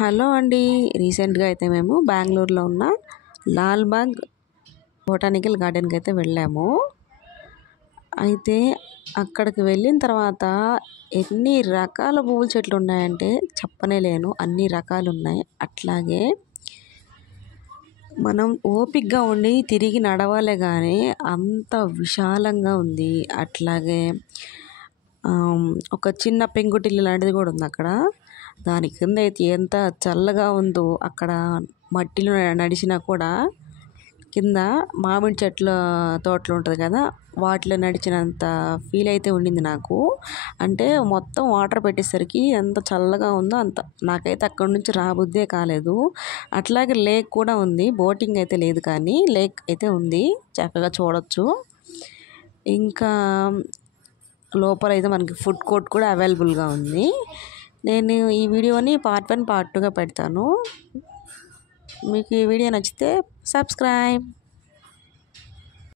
Hello అండి. రీసెంట్‌గా అయితే మేము బెంగుళూరులో ఉన్న లాల్‌బాగ్ బొటానికల్ గార్డెన్‌కి అయితే వెళ్ళాము. అయితే అక్కడికి వెళ్ళిన తర్వాత ఎన్ని రకాల పువ్వుల చెట్లు ఉన్నాయంటే చెప్పనేలేను. అన్ని రకాలు ఉన్నాయి. అట్లాగే మనం ఓపికగా ఉండి తిరిగి నడవాలే గానీ అంత విశాలంగా ఉంది. అట్లాగే ఒక చిన్న పెంకుటిల్లు లాంటిది కూడా ఉంది అక్కడ. దాని కింద అయితే ఎంత చల్లగా ఉందో, అక్కడ మట్టిలో నడిచినా కూడా కింద మామిడి చెట్ల తోటలు ఉంటుంది కదా, వాటిలో నడిచినంత ఫీల్ అయితే ఉండింది నాకు. అంటే మొత్తం వాటర్ పెట్టేసరికి ఎంత చల్లగా ఉందో అంత, నాకైతే అక్కడి నుంచి రాబుద్దే కాలేదు. అట్లాగే లేక్ కూడా ఉంది. బోటింగ్ అయితే లేదు కానీ లేక్ అయితే ఉంది, చక్కగా చూడొచ్చు. ఇంకా లోపల అయితే మనకి ఫుడ్ కోర్ట్ కూడా అవైలబుల్గా ఉంది. నేను ఈ వీడియోని పార్ట్ 1 పార్ట్ 2గా పెడతాను. మీకు ఈ వీడియో నచ్చితే సబ్స్క్రైబ్.